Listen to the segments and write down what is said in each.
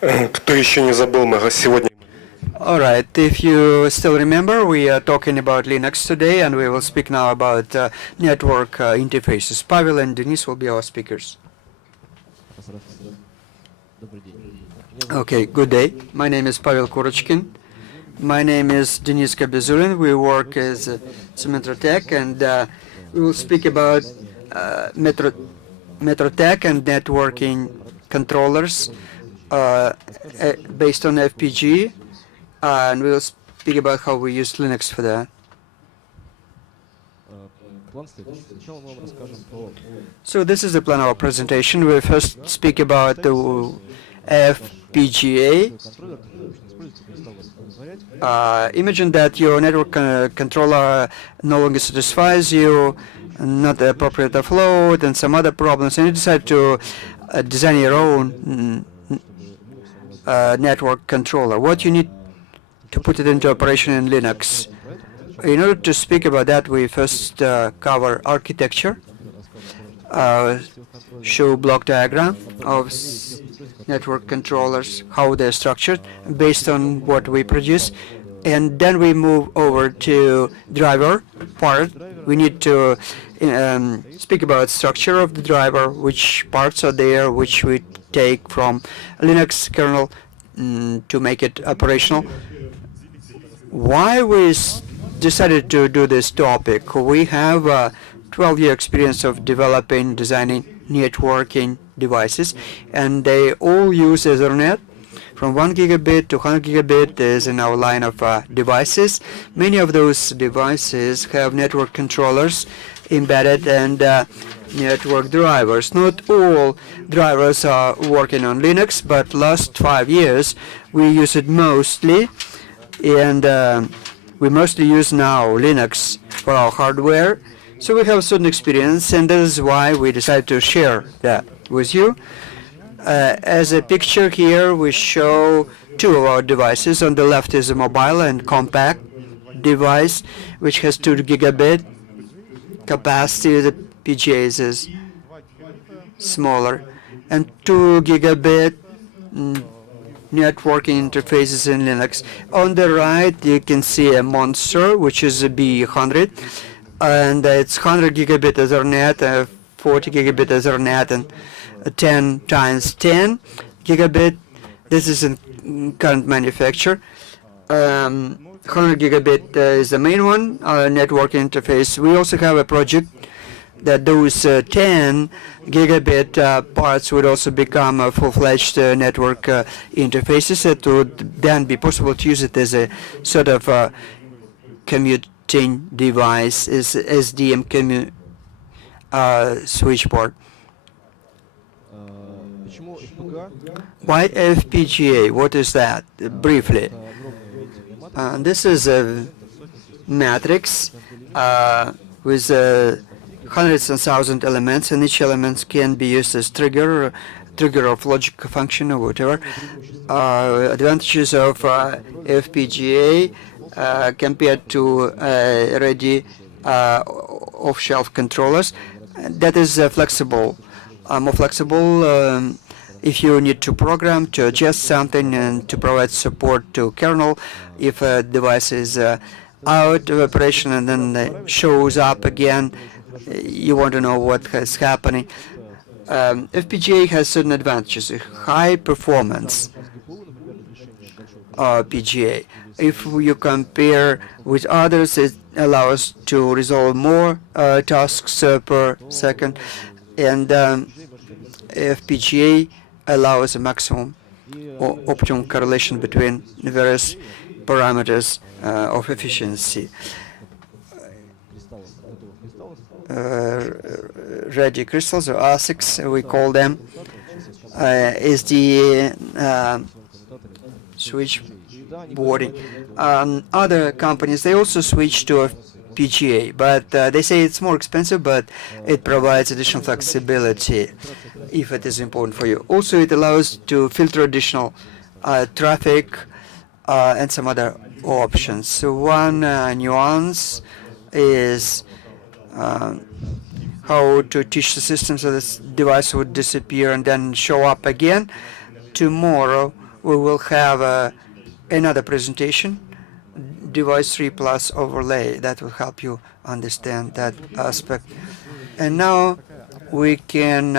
Кто еще не забыл, мы сегодня... Alright, if you still remember, we are talking about Linux today, and we will speak now about network interfaces. Pavel and Denis will be our speakers. Okay, good day. My name is Pavel Kurochkin. My name is Denis Gabidullin. We work as STC Metrotek, and we will speak about Metrotek and networking controllers based on FPGA, and we will speak about how we use Linux for that. So this is the plan of our presentation. We first speak about the FPGA. Imagine that your network controller no longer satisfies you, not the appropriate offload, and some other problems, and you decide to design your own network controller. What you need to put it into operation in Linux. In order to speak about that, we first cover architecture, show block diagram of network controllers, how they're structured based on what we produce, and then we move over to driver part. We need to speak about structure of the driver, which parts are there, which we take from Linux kernel to make it operational. Why we decided to do this topic? We have a 12-year experience of developing, designing networking devices, and they all use Ethernet. From 1 gigabit to 100 gigabit is in our line of devices. Many of those devices have network controllers embedded and network drivers. Not all drivers are working on Linux, but last 5 years we use it mostly, and we mostly use now Linux for our hardware. So we have a certain experience, and that is why we decided to share that with you. As a picture here, we show two of our devices. On the left is a mobile and compact device, which has 2 gigabit capacity. The PGAs is smaller, and 2 gigabit networking interfaces in Linux. On the right, you can see a monster, which is a B100, and it's 100 gigabit Ethernet, 40 gigabit Ethernet, and 10 times 10 gigabit. This is in current manufacture. 100 gigabit is the main one, network interface. We also have a project that those 10 gigabit parts would also become full-fledged network interfaces. It would then be possible to use it as a sort of commuting device, as SDM switchboard. Why FPGA? What is that? Briefly. This is a matrix with hundreds and thousands elements, and each element can be used as trigger of logic function or whatever. Advantages of FPGA compared to ready off-shelf controllers. That is flexible, more flexible. If you need to program, to adjust something, and to provide support to kernel, if a device is out of operation and then shows up again, you want to know what is happening. FPGA has certain advantages. High performance FPGA. If you compare with others, it allows to resolve more tasks per second, and FPGA allows a maximum or optimum correlation between various parameters of efficiency. Ready crystals, or ASICs, we call them, is the switchboarding. Other companies, they also switch to FPGA, but they say it's more expensive, but it provides additional flexibility if it is important for you. Also, it allows to filter additional traffic and some other options. So one nuance is how to teach the system so this device would disappear and then show up again. Tomorrow we will have another presentation, device 3 plus overlay, that will help you understand that aspect. And now we can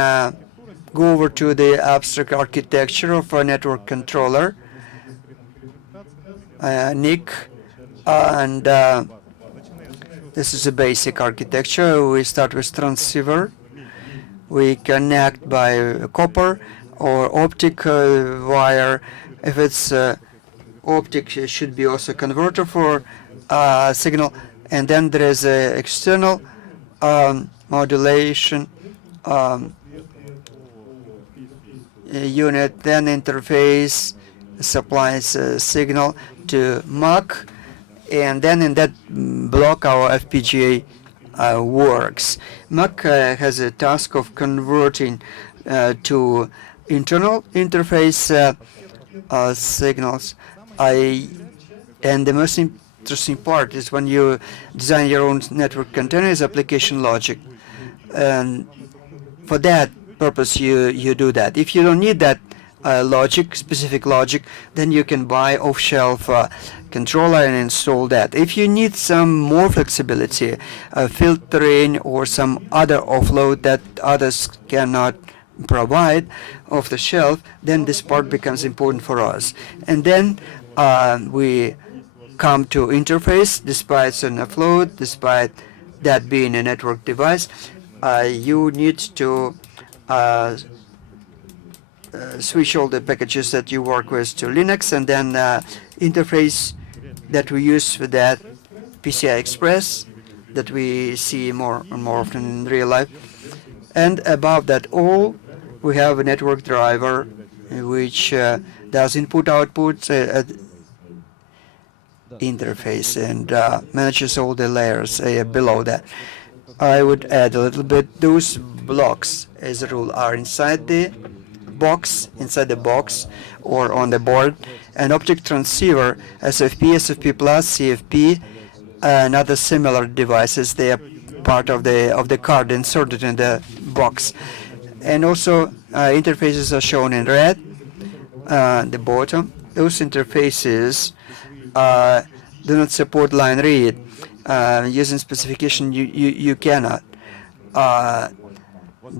go over to the abstract architecture of a network controller, NIC, and this is a basic architecture. We start with transceiver. We connect by copper or optic wire. If it's optic, it should be also converter for signal. And then there is an external modulation unit, then interface supplies a signal to MAC, and then in that block our FPGA works. MAC has a task of converting to internal interface signals. And the most interesting part is when you design your own network container is application logic. And for that purpose, you do that. If you don't need that specific logic, then you can buy off-shelf controller and install that. If you need some more flexibility, filtering or some other offload that others cannot provide off the shelf, then this part becomes important for us. And then we come to interface. Despite an offload, despite that being a network device, you need to switch all the packages that you work with to Linux, and then interface that we use for that PCI Express that we see more and more often in real life. And above that all, we have a network driver which does input-output interface and manages all the layers below that. I would add a little bit. Those blocks, as a rule, are inside the box, or on the board. An optic transceiver, SFP, SFP plus, CFP, and other similar devices, they are part of the card inserted in the box. And also interfaces are shown in red at the bottom. Those interfaces do not support line read. Using specification, you cannot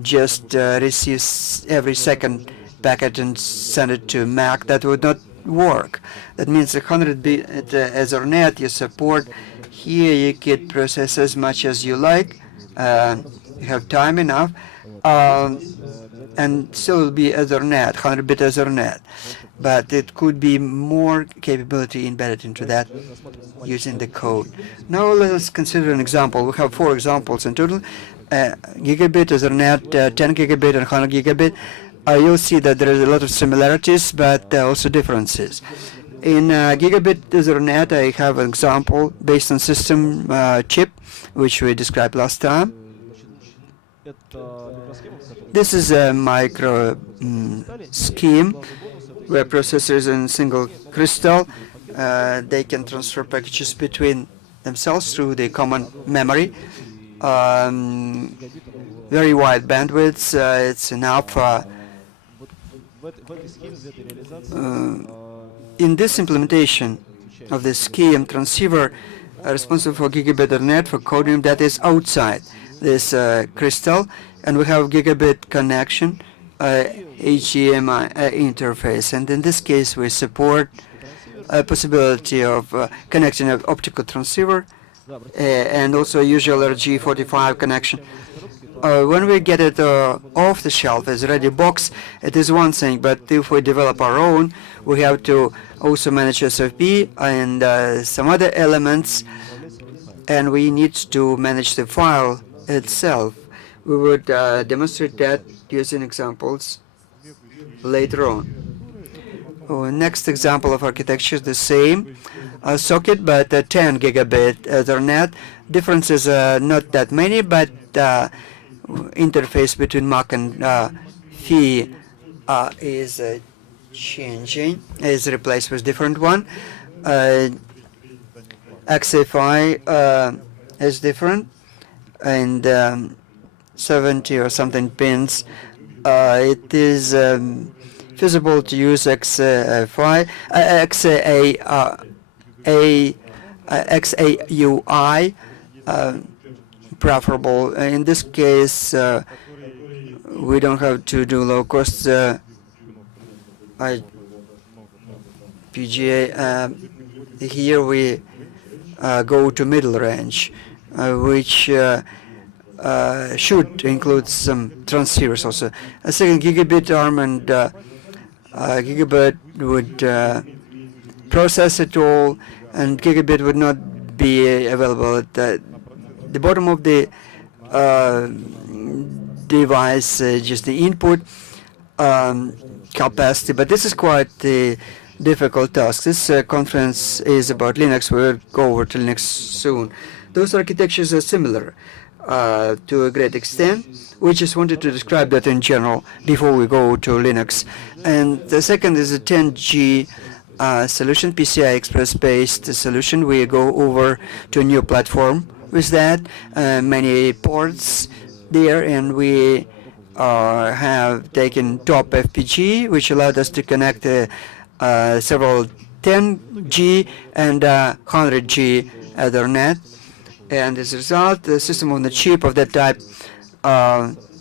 just receive every second packet and send it to MAC. That would not work. That means 100-bit Ethernet you support. Here you can process as much as you like. You have time enough, and still will be Ethernet, 100-bit Ethernet. But it could be more capability embedded into that using the code. Now let us consider an example. We have 4 examples in total. Gigabit, Ethernet, 10 gigabit, and 100 gigabit. You'll see that there is a lot of similarities, but also differences. In gigabit Ethernet, I have an example based on system chip, which we described last time. This is a micro scheme where processors in single crystal, they can transfer packages between themselves through the common memory. Very wide bandwidth, it's enough. In this implementation of the scheme, transceiver responsible for gigabit Ethernet for coding that is outside this crystal, and we have gigabit connection, HDMI interface, and in this case we support a possibility of connecting an optical transceiver and also usual RG45 connection. When we get it off the shelf as a ready box, it is one thing, but if we develop our own, we have to also manage SFP and some other elements, and we need to manage the file itself. We would demonstrate that using examples later on. Next example of architecture is the same socket, but 10 gigabit Ethernet. Differences are not that many, but interface between MAC and PHY is changing, is replaced with different one. XFI is different, and 70 or something pins. It is feasible to use XAUI, preferable. In this case, we don't have to do low-cost FPGA. Here we go to middle range, which should include some transceivers also. A second, gigabit ARM and gigabit would process it all, and gigabit would not be available at the bottom of the device, just the input capacity. But this is quite a difficult task. This conference is about Linux. We'll go over to Linux soon. Those architectures are similar to a great extent. We just wanted to describe that in general before we go to Linux. And the second is a 10G solution, PCI Express-based solution. We go over to a new platform with that, many ports there, and we have taken top FPGA, which allowed us to connect several 10G and 100G Ethernet. And as a result, the system on the chip of that type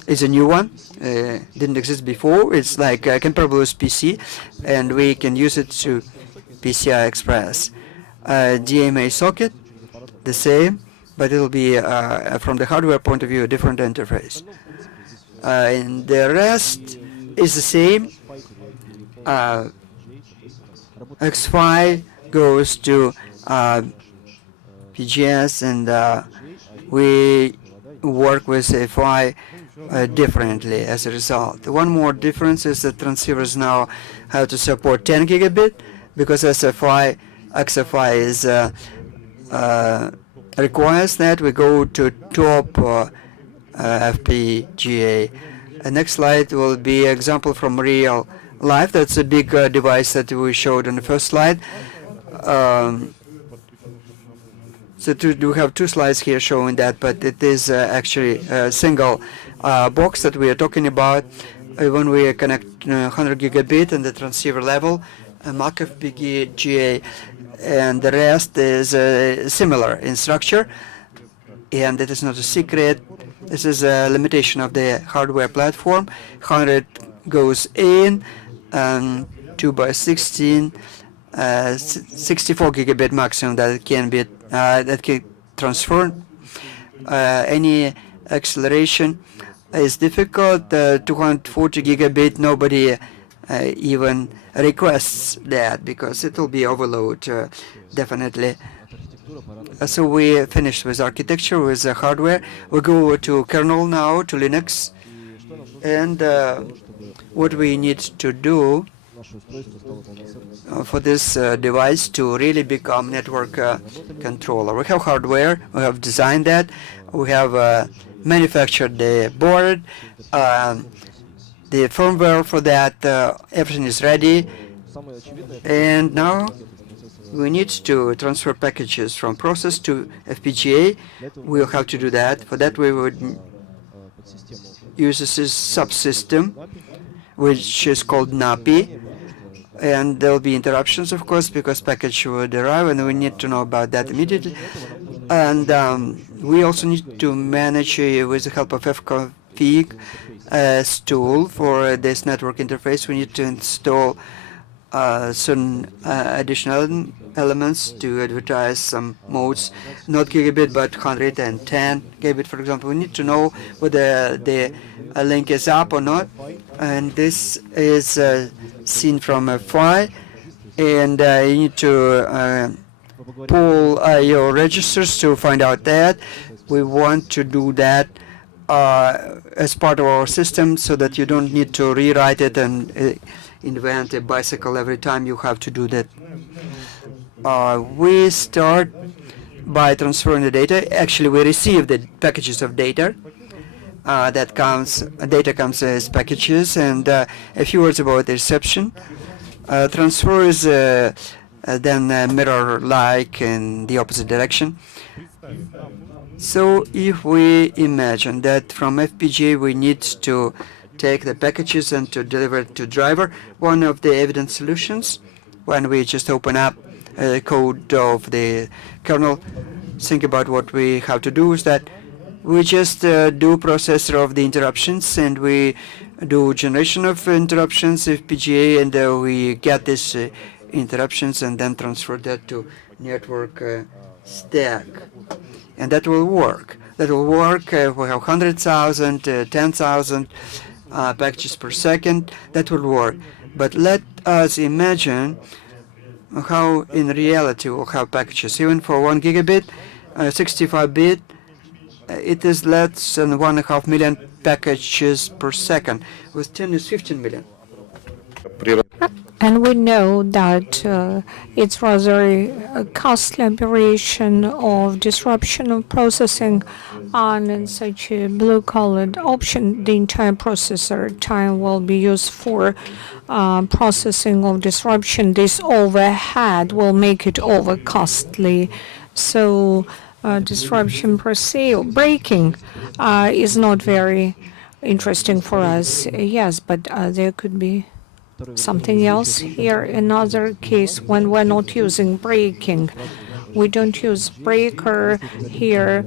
is a new one. Didn't exist before. It's like comparable with PC, and we can use it to PCI Express. DMA socket, the same, but it'll be from the hardware point of view a different interface. And the rest is the same. X5 goes to PGS, and we work with FI differently as a result. One more difference is that transceivers now have to support 10 gigabit, because XFI is requires that. We go to top FPGA. Next slide will be an example from real life. That's a big device that we showed on the first slide. So we have two slides here showing that, but it is actually a single box that we are talking about. When we connect 100 gigabit and the transceiver level, MAC FPGA, and the rest is similar in structure, and it is not a secret. This is a limitation of the hardware platform. 100 goes in, 2 by 16, 64 gigabit maximum that can be transferred. Any acceleration is difficult. 240 gigabit, nobody even requests that, because it will be overload definitely. So we finished with architecture, with hardware. We go over to kernel now, to Linux, and what we need to do for this device to really become network controller. We have hardware, we have designed that, we have manufactured the board, the firmware for that, everything is ready, and now we need to transfer packages from process to FPGA. We'll have to do that. For that, we would use this subsystem, which is called NotP. And there will be interruptions, of course, because package would arrive, and we need to know about that immediately. And we also need to manage with the help of fconfig tool for this network interface. We need to install certain additional elements to advertise some modes, not gigabit, but 110 gigabit, for example. We need to know whether the link is up or not, and this is seen from a file, and you need to pull your registers to find out that. We want to do that as part of our system, so that you don't need to rewrite it and invent a bicycle every time you have to do that. We start by transferring the data. Actually, we receive the packages of data. Data comes as packages, and a few words about the reception. Transfer is then mirror-like in the opposite direction. So if we imagine that from FPGA we need to take the packages and to deliver it to driver. One of the evident solutions, when we just open up the code of the kernel, think about what we have to do is that we just do processor of the interruptions, and we do generation of interruptions, FPGA, and we get these interruptions and then transfer that to network stack. And that will work. That will work. We have 100,000, 10,000 packages per second. That will work. But let us imagine how in reality we'll have packages. Even for 1 gigabit, 65-bit, it is less than 1.5 million packages per second. With 10 is 15 million. And we know that it's rather a costly operation of disruption of processing, and in such a blue-collar option, the entire processor time will be used for processing of disruption. This overhead will make it over costly. So disruption per se, or breaking, is not very interesting for us. Yes, but there could be something else here. Another case when we're not using breaking. We don't use breaker here,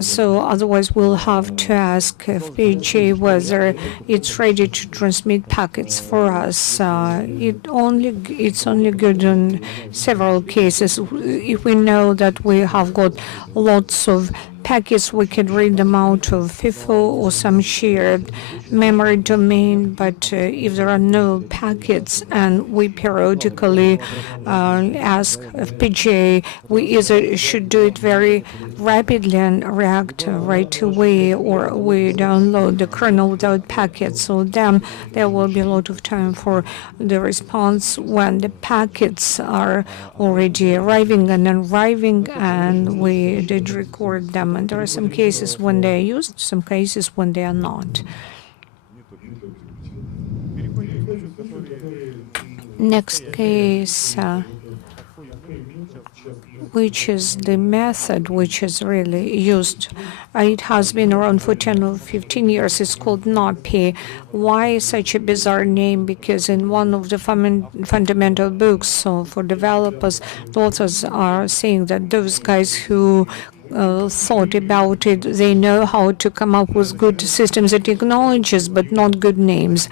so otherwise we'll have to ask FPGA whether it's ready to transmit packets for us. It's only good in several cases. If we know that we have got lots of packets, we can read them out of FIFO or some shared memory domain, but if there are no packets and we periodically ask FPGA, we either should do it very rapidly and react right away, or we download the kernel without packets. So then there will be a lot of time for the response when the packets are already arriving and unarriving, and we did record them. And there are some cases when they are used, some cases when they are not. Next case, which is the method which is really used. It has been around for 10 or 15 years. It's called NotP. Why such a bizarre name? Because in one of the fundamental books, so for developers, the authors are saying that those guys who thought about it, they know how to come up with good systems and technologies, but not good names.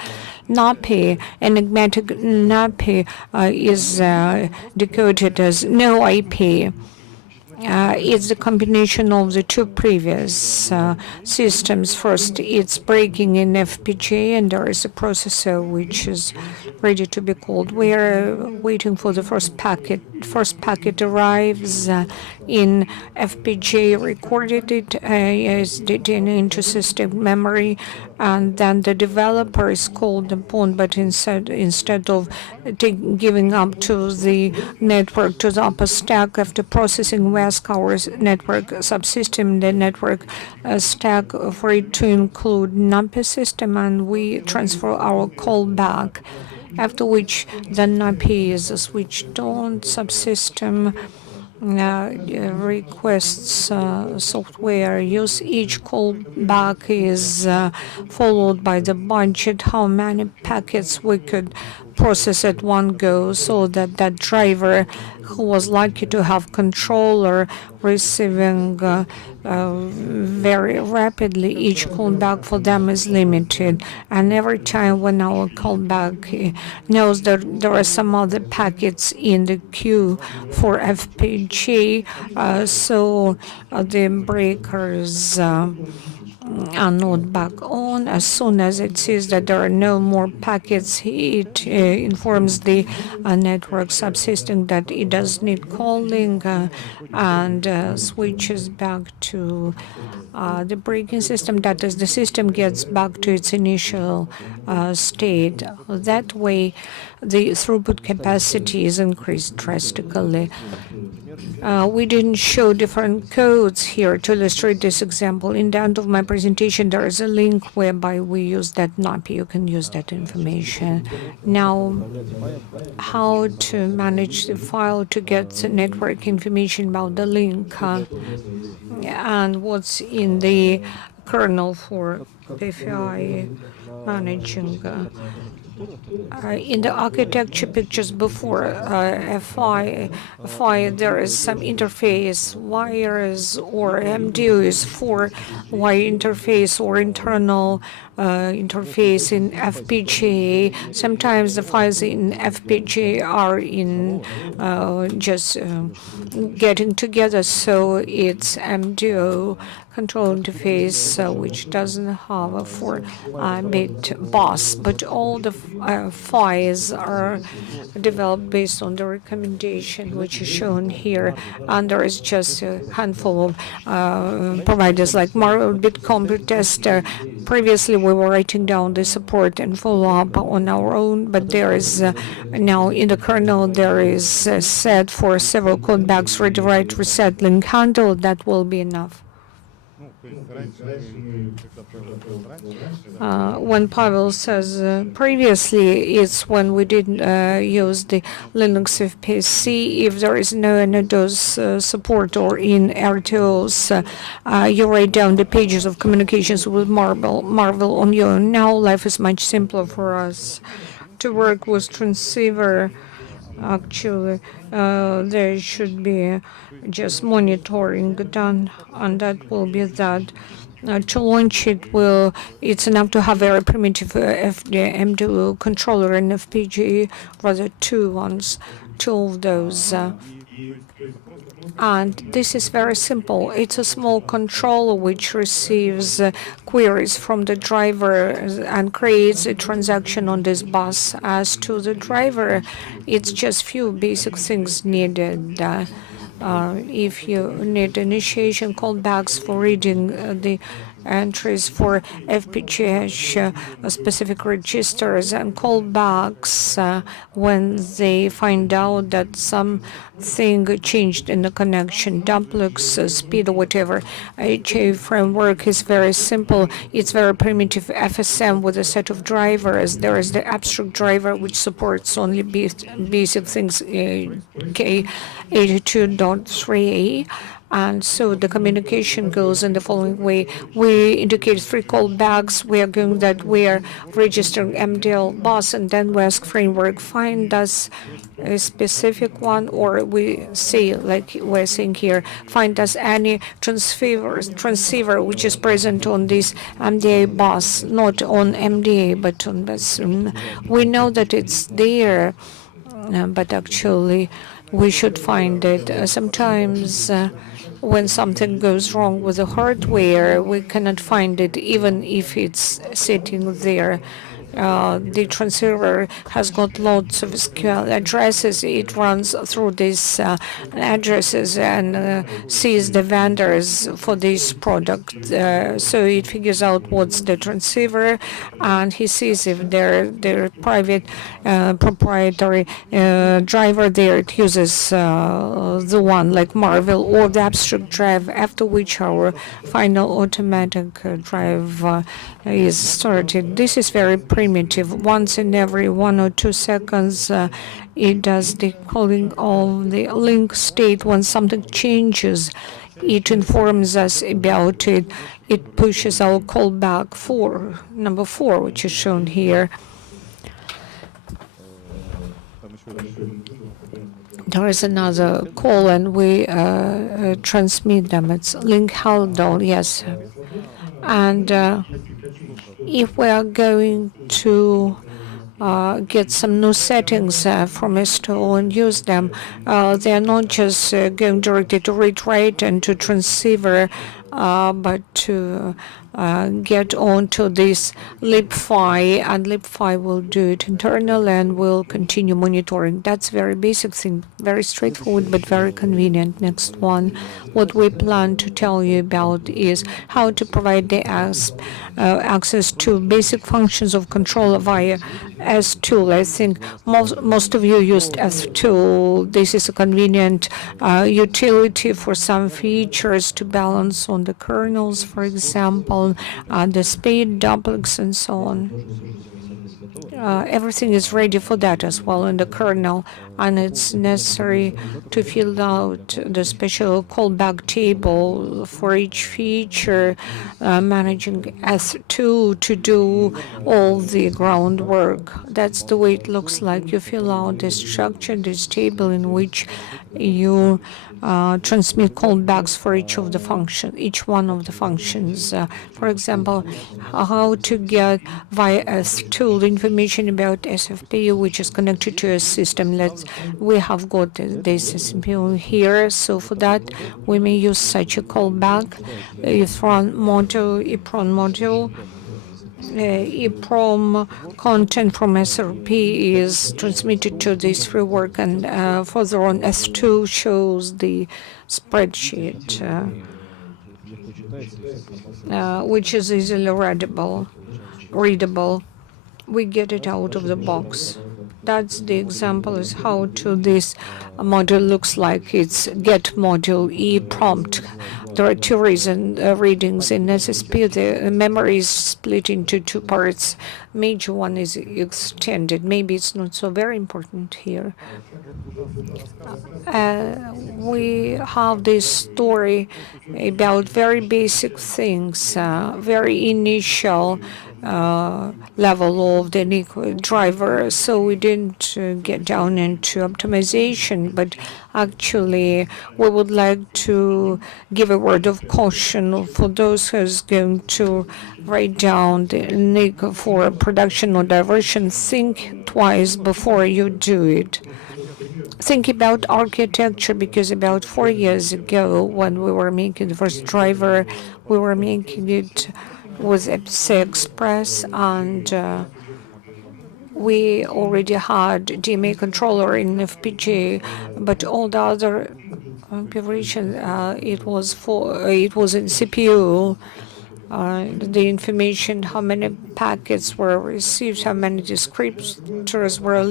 NotP, enigmatic NotP, is decoded as no IP. It's a combination of the two previous systems. First, it's breaking in FPGA, and there is a processor which is ready to be called. We are waiting for the first packet. First packet arrives in FPGA, recorded it as data into system memory, and then the developer is called upon, but instead of giving up to the network, to the upper stack, after processing, we ask our network subsystem, the network stack, for it to include NotP system, and we transfer our call back, after which the NotP is switched on. Subsystem requests software use. Each callback is followed by the budget, how many packets we could process at one go, so that that driver who was lucky to have controller receiving very rapidly, each callback for them is limited. And every time when our callback knows that there are some other packets in the queue for FPGA, so the breakers are not back on. As soon as it sees that there are no more packets, it informs the network subsystem that it does need calling, and switches back to the breaking system. That is, the system gets back to its initial state. That way, the throughput capacity is increased drastically. We didn't show different codes here to illustrate this example. In the end of my presentation, there is a link whereby we use that NotP. You can use that information. Now, how to manage the file to get the network information about the link and what's in the kernel for PFI managing. In the architecture pictures before FI, there is some interface wires or MDUs for wire interface or internal interface in FPGA. Sometimes the files in FPGA are in just getting together, so it's MDU control interface, which doesn't have a 4-bit bus, but all the files are developed based on the recommendation, which is shown here. And there is just a handful of providers like Marvel, Bitcoin, Tester. Previously, we were writing down the support and follow-up on our own, but there is now in the kernel, there is set for several codebacks, read, write, reset, link handle. That will be enough. When Pavel says previously, it's when we didn't use the Linux FPC. If there is no NDOS support or in RTOs, you write down the pages of communications with Marvel on your own. Now life is much simpler for us to work with transceiver. Actually, there should be just monitoring done, and that will be that. To launch it, it's enough to have very primitive MDU controller and FPGA, rather two of those. And this is very simple. It's a small controller which receives queries from the driver and creates a transaction on this bus. As to the driver, it's just few basic things needed. If you need initiation callbacks for reading the entries for FPGA specific registers and callbacks when they find out that something changed in the connection, duplex, speed, or whatever. HA framework is very simple. It's very primitive FSM with a set of drivers. There is the abstract driver which supports only basic things, K82.3a. And so the communication goes in the following way. We indicate 3 callbacks. We are going that we are registering MDL bus, and then we ask framework, find us a specific one, or we say, like we're saying here, find us any transceiver which is present on this MDA bus, not on MDA, but on bus. We know that it's there, but actually we should find it. Sometimes when something goes wrong with the hardware, we cannot find it, even if it's sitting there. The transceiver has got lots of SQL addresses. It runs through these addresses and sees the vendors for this product. So it figures out what's the transceiver, and he sees if their private proprietary driver there, it uses the one like Marvel or the abstract drive, after which our final automatic drive is started. This is very primitive. Once in every 1 or 2 seconds, it does the calling of the link state. When something changes, it informs us about it. It pushes our callback for number 4, which is shown here. There is another call, and we transmit them. It's link highload, yes. And if we are going to get some new settings from install and use them, they are not just going directly to read, write, and to transceiver, but to get onto this libfi, and libfi will do it internal and will continue monitoring. That's very basic thing, very straightforward but very convenient. Next one, what we plan to tell you about is how to provide the access to basic functions of control via S-tool. I think most of you used S-tool. This is a convenient utility for some features to balance on the kernels, for example, the speed, duplex, and so on. Everything is ready for that as well in the kernel. and it's necessary to fill out the special callback table for each feature, managing S2 to do all the groundwork. That's the way it looks like. You fill out the structure, this table in which you transmit callbacks for each one of the functions. For example, how to get via S2 the information about SFPU, which is connected to a system. We have got this SFPU here, so for that we may use such a callback. EPROM module. EPROM content from SRP is transmitted to this framework, and further on S2 shows the spreadsheet, which is easily readable. We get it out of the box. That's the example is how to this module looks like. It's get module EPROMPT. There are two readings in SSP. The memory is split into two parts. Major one is extended. Maybe it's not so very important here. We have this story about very basic things, very initial level of the NIC driver, so we didn't get down into optimization, but actually we would like to give a word of caution for those who's going to write down the NIC for production or diversion. Think twice before you do it. Think about architecture, because about 4 years ago when we were making the first driver, we were making it with FPGA Express, and we already had DMA controller in FPGA, but all the other configuration it was in CPU. The information, how many packets were received, how many descriptors were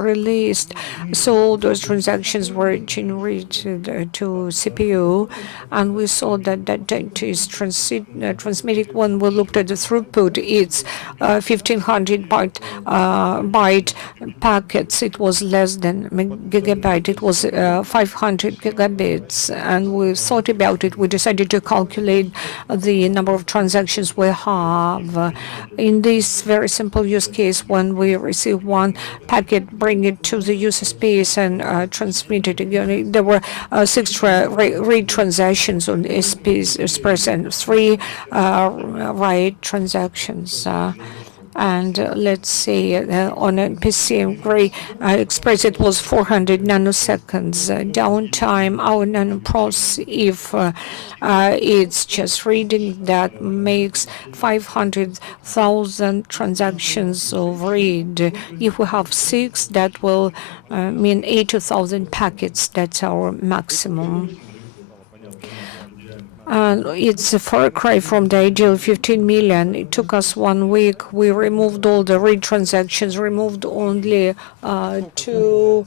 released. So all those transactions were generated to CPU, and we saw that data is transmitted. When we looked at the throughput, it's 1500 byte packets. It was less than gigabyte. It was 500 gigabits, and we thought about it. We decided to calculate the number of transactions we have. In this very simple use case, when we receive one packet, bring it to the user space and transmit it again, there were 6 read transactions on Express and 3 write transactions. And let's say on a PCM Express it was 400 nanoseconds downtime. Our nanopros, if it's just reading, that makes 500,000 transactions of read. If we have 6, that will mean 80,000 packets. That's our maximum. It's a far cry from the ideal 15 million. It took us 1 week. We removed all the read transactions, removed only 2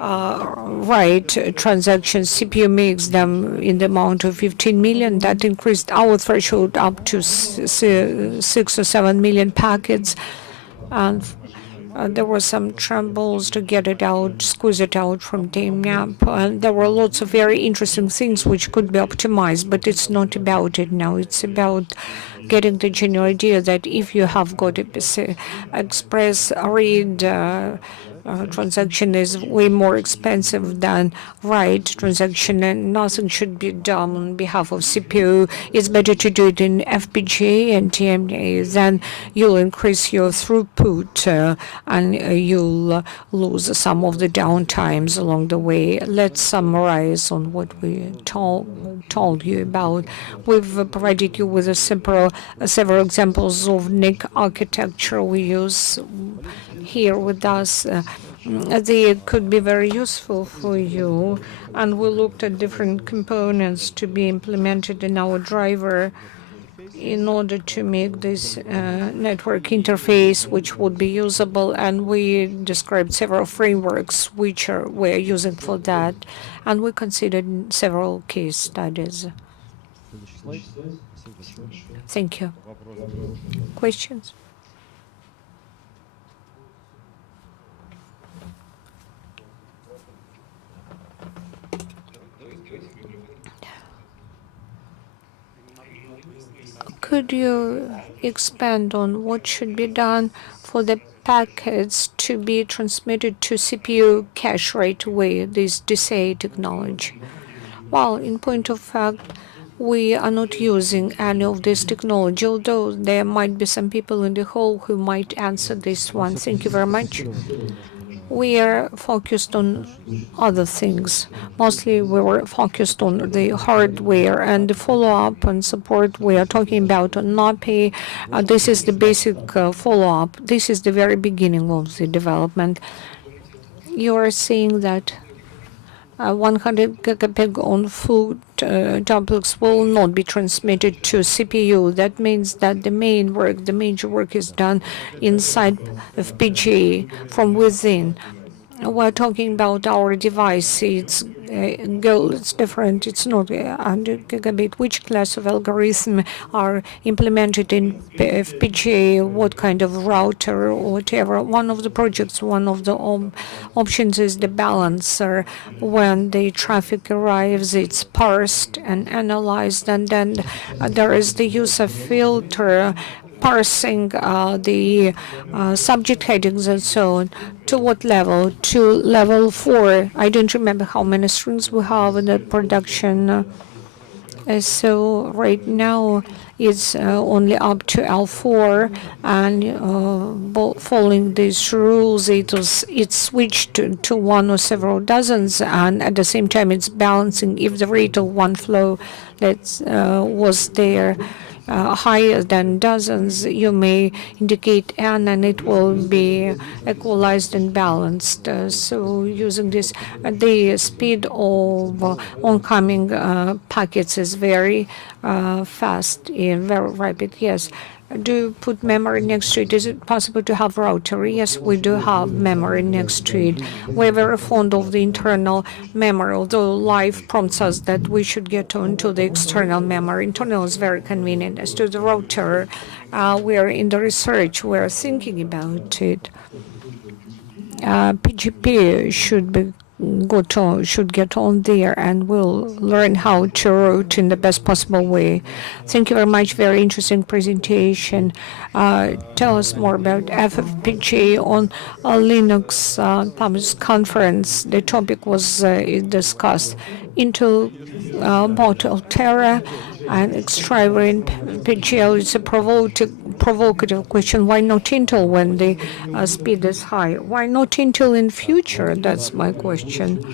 write transactions. CPU makes them in the amount of 15 million. That increased our threshold up to 6 or 7 million packets. And there were some troubles to get it out, squeeze it out from DMAP. And there were lots of very interesting things which could be optimized, but it's not about it now. It's about getting the general idea that if you have got a PC Express read transaction is way more expensive than write transaction, and nothing should be done on behalf of CPU. It's better to do it in FPGA and DMA. Then you'll increase your throughput and you'll lose some of the downtimes along the way. Let's summarize on what we told you about. We've provided you with several examples of NIC architecture we use here with us. They could be very useful for you, and we looked at different components to be implemented in our driver in order to make this network interface which would be usable, and we described several frameworks which we're using for that, and we considered several case studies. Thank you. Questions? Could you expand on what should be done for the packets to be transmitted to CPU cache right away, this DCA technology? Well, in point of fact, we are not using any of this technology, although there might be some people in the hall who might answer this one. Thank you very much. We are focused on other things. Mostly we were focused on the hardware and the follow-up and support we are talking about on NotP. This is the basic follow-up. This is the very beginning of the development. You are saying that 100 gigabit on foot duplex will not be transmitted to CPU. That means that the main work, the major work is done inside FPGA from within. We're talking about our device. It's goal. It's different. It's not 100 gigabit. Which class of algorithm are implemented in FPGA? What kind of router or whatever? One of the projects, one of the options is the balancer. When the traffic arrives, it's parsed and analyzed, and then there is the use of filter parsing the subject headings and so on. To what level? To level 4. I don't remember how many strings we have in the production. So right now it's only up to L4, and following these rules, it's switched to one or several dozens, and at the same time it's balancing. If the rate of one flow that was there higher than dozens, you may indicate N, and it will be equalized and balanced. So using this, the speed of oncoming packets is very fast and very rapid. Yes. Do you put memory next to it? Is it possible to have router? Yes, we do have memory next to it. We're very fond of the internal memory, although life prompts us that we should get onto the external memory. Internal is very convenient. As to the router, we're in the research. We're thinking about it. PGP should get on there, and we'll learn how to route in the best possible way. Thank you very much. Very interesting presentation. Tell us more about FPGA on a Linux conference. The topic was discussed. Intel bought Altera and Extriver in FPGA. It's a provocative question. Why not Intel when the speed is high? Why not Intel in future? That's my question.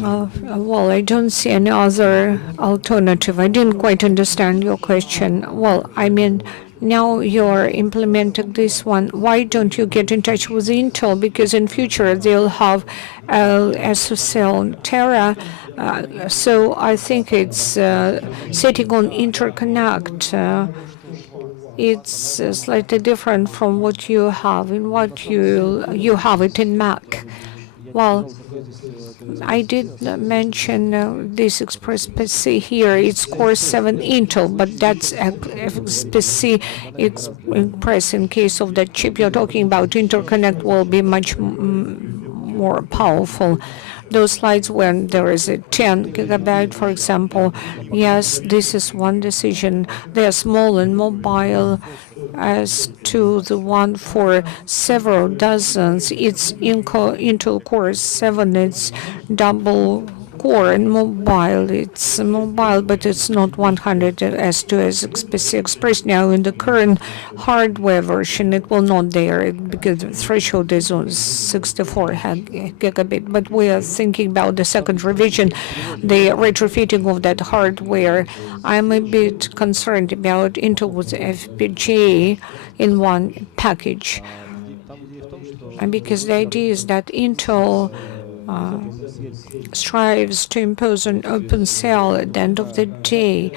Well, I don't see any other alternative. I didn't quite understand your question. Well, I mean, now you're implementing this one. Why don't you get in touch with Intel? Because in future they'll have SOCL Terra. So I think it's setting on interconnect. It's slightly different from what you have in what you have it in Mac. Well, I did mention this Express PC here. It's Core 7 Intel, but that's PC Express. In case of that chip you're talking about, interconnect will be much more powerful. Those slides when there is a 10 gigabyte, for example, yes, this is one decision. They are small and mobile. As to the one for several dozens, it's Intel Core 7. It's double core and mobile. It's mobile, but it's not 100 as to as PC Express. Now, in the current hardware version, it will not there because the threshold is on 64 gigabit. But we are thinking about the second revision, the retrofitting of that hardware. I'm a bit concerned about Intel with FPGA in one package. And because the idea is that Intel strives to impose an open cell at the end of the day.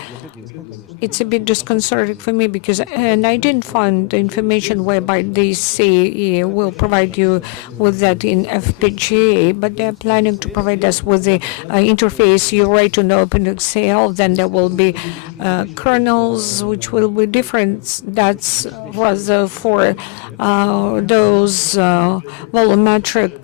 It's a bit disconcerting for me because, and I didn't find the information whereby they say will provide you with that in FPGA, but they're planning to provide us with the interface. You write on OpenXL, then there will be kernels which will be different. That's rather for those volumetric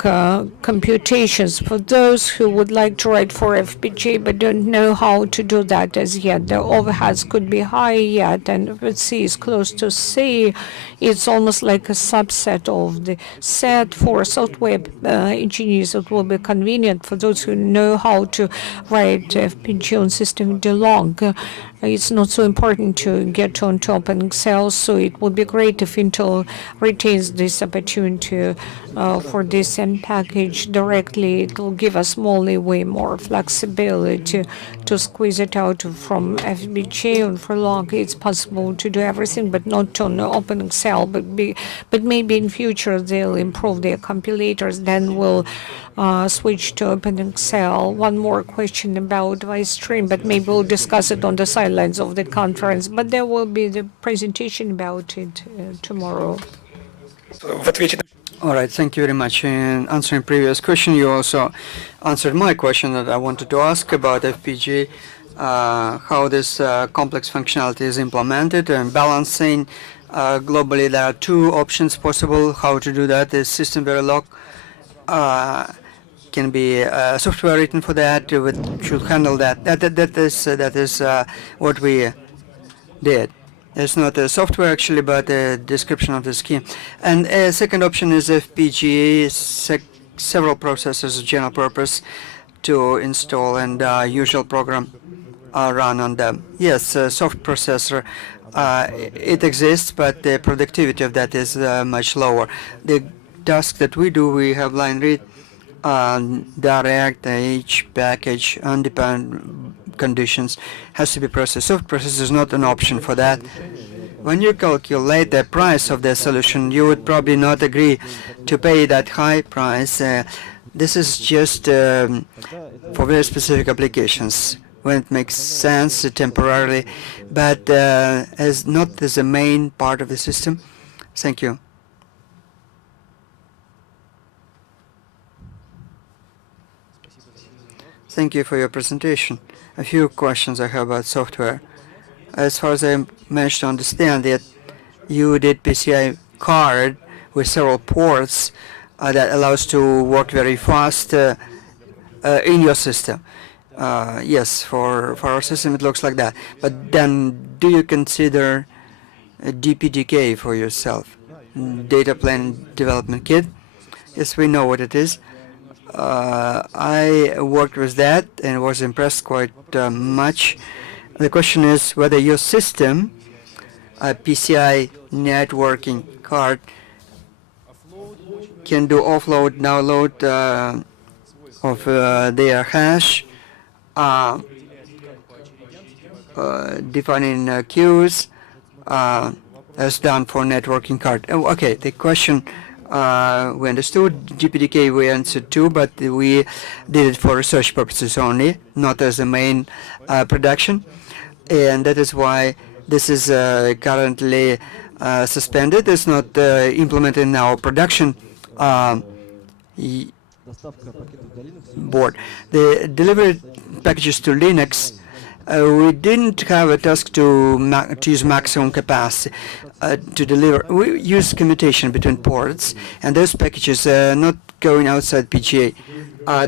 computation options for those who would like to write for FPGA but don't know how to do that as yet. The overheads could be high yet, and if C is close to C, it's almost like a subset of the set for software engineers. It will be convenient for those who know how to write FPGA on system DeLong. It's not so important to get on top in Excel, so it would be great if Intel retains this opportunity for this end package directly. It will give us more leeway, more flexibility to squeeze it out from FPGA, and for long it's possible to do everything, but not on Open Excel. But maybe in future they'll improve their compilators, then we'll switch to Open Excel. One more question about Vice Stream, but maybe we'll discuss it on the sidelines of the conference. But there will be the presentation about it tomorrow. All right, thank you very much. In answering previous question, you also answered my question that I wanted to ask about FPGA, how this complex functionality is implemented and balancing. Globally, there are two options possible how to do that. The system Verilog can be software written for that, which should handle that. That is what we did. It's not a software actually, but a description of the scheme. And a second option is FPGA, several processors, general purpose, to install, and usual program run on them. Yes, soft processor, it exists, but the productivity of that is much lower. The task that we do, we have line read, direct, each package, undependent conditions has to be processed. Soft processor is not an option for that. When you calculate the price of the solution, you would probably not agree to pay that high price. This is just for very specific applications when it makes sense temporarily, but as not as a main part of the system. Thank you. Thank you for your presentation. A few questions I have about software. As far as I managed to understand that you did PCI card with several ports that allows to work very fast in your system. Yes, for our system it looks like that. But then do you consider a DPDK for yourself? Data Plan Development Kit? Yes, we know what it is. I worked with that and was impressed quite much. The question is whether your system, PCI networking card, can do offload, download of their hash, defining queues as done for networking card. Okay, the question we understood. GPDK we answered too, but we did it for research purposes only, not as a main production, and that is why this is currently suspended. It's not implemented in our production board. The delivery packages to Linux, we didn't have a task to use maximum capacity to deliver. We use commutation between ports, and those packages are not going outside PGA.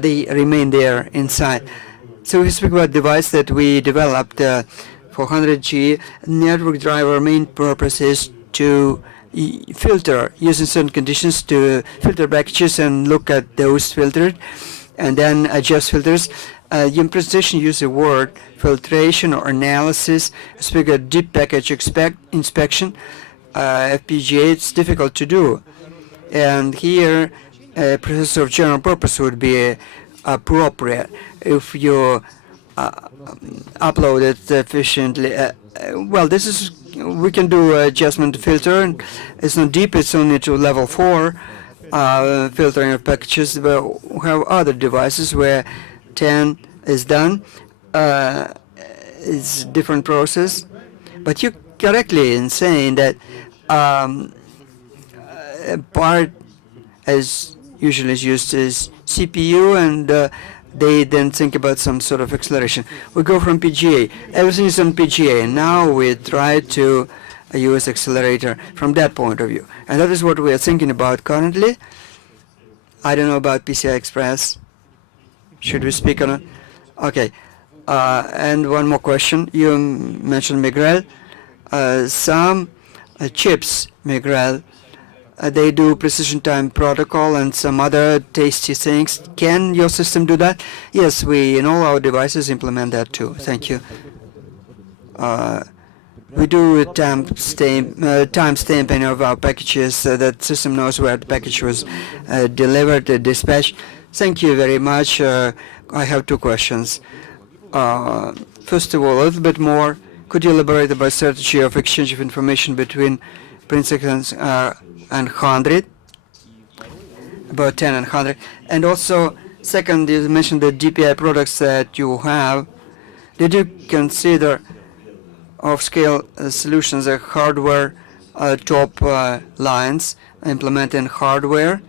They remain there inside. So we speak about device that we developed for 100G. Network driver main purpose is to filter, using certain conditions to filter packages and look at those filtered, and then adjust filters. Your presentation use the word filtration or analysis. Speak of deep package inspection. FPGA, it's difficult to do, and here a processor of general purpose would be appropriate if you upload it efficiently. Well, this is, we can do adjustment filter. It's not deep, it's only to level 4 filtering of packages. But we have other devices where 10 is done. It's different process, but you correctly in saying that part as usually is used as CPU, and they then think about some sort of acceleration. We go from PGA. Everything is on PGA, and now we try to use accelerator from that point of view. And that is what we are thinking about currently. I don't know about PCI Express. Should we speak on it? Okay. And one more question. You mentioned Miguel. Some chips, Miguel, they do precision time protocol and some other tasty things. Can your system do that? Yes, we in all our devices implement that too. Thank you. We do time stamping of our packages so that system knows where the package was delivered, dispatched. Thank you very much. I have two questions. First of all, a little bit more. Could you elaborate about strategy of exchange of information between principals and 100, about 10 and 100? And also, second, you mentioned the DPI products that you have. Did you consider off-scale solutions like hardware top lines implementing hardware?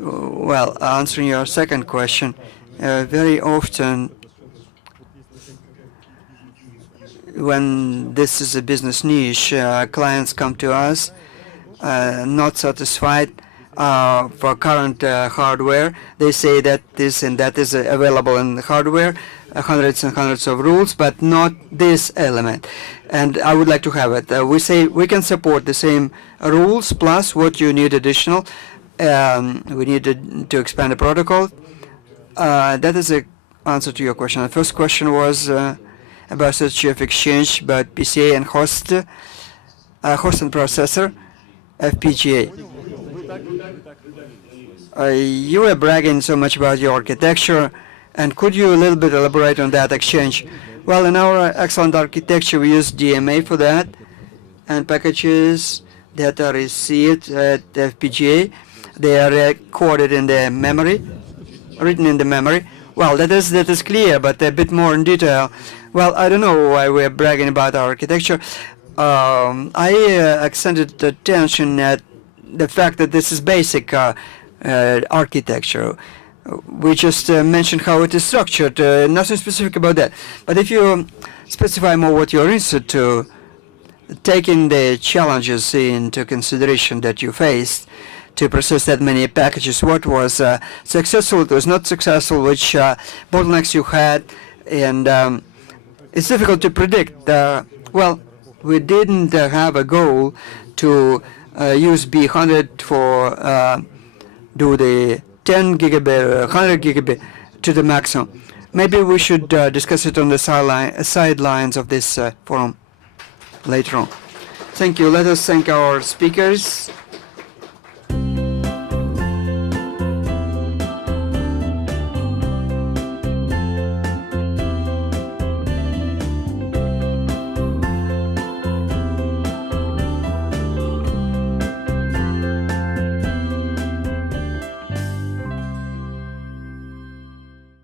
Well, answering your second question, very often when this is a business niche, clients come to us not satisfied for current hardware. They say that this and that is available in the hardware, hundreds and hundreds of rules, but not this element. And I would like to have it. We say we can support the same rules plus what you need additional. We need to expand the protocol. That is the answer to your question. The first question was about strategy of exchange, about PCA and host and processor, FPGA. You were bragging so much about your architecture, and could you a little bit elaborate on that exchange? Well, in our excellent architecture, we use DMA for that, and packages that are received at FPGA, they are recorded in the memory, written in the memory. Well, that is clear, but a bit more in detail. Well, I don't know why we're bragging about our architecture. I accented attention at the fact that this is basic architecture. We just mentioned how it is structured, nothing specific about that. But if you specify more what you're interested to, taking the challenges into consideration that you faced to process that many packages, what was successful, what was not successful, which bottlenecks you had, and it's difficult to predict. Well, we didn't have a goal to use B100 for do the 10 gigabit, 100 gigabit to the maximum. Maybe we should discuss it on the sidelines of this forum later on. Thank you. Let us thank our speakers.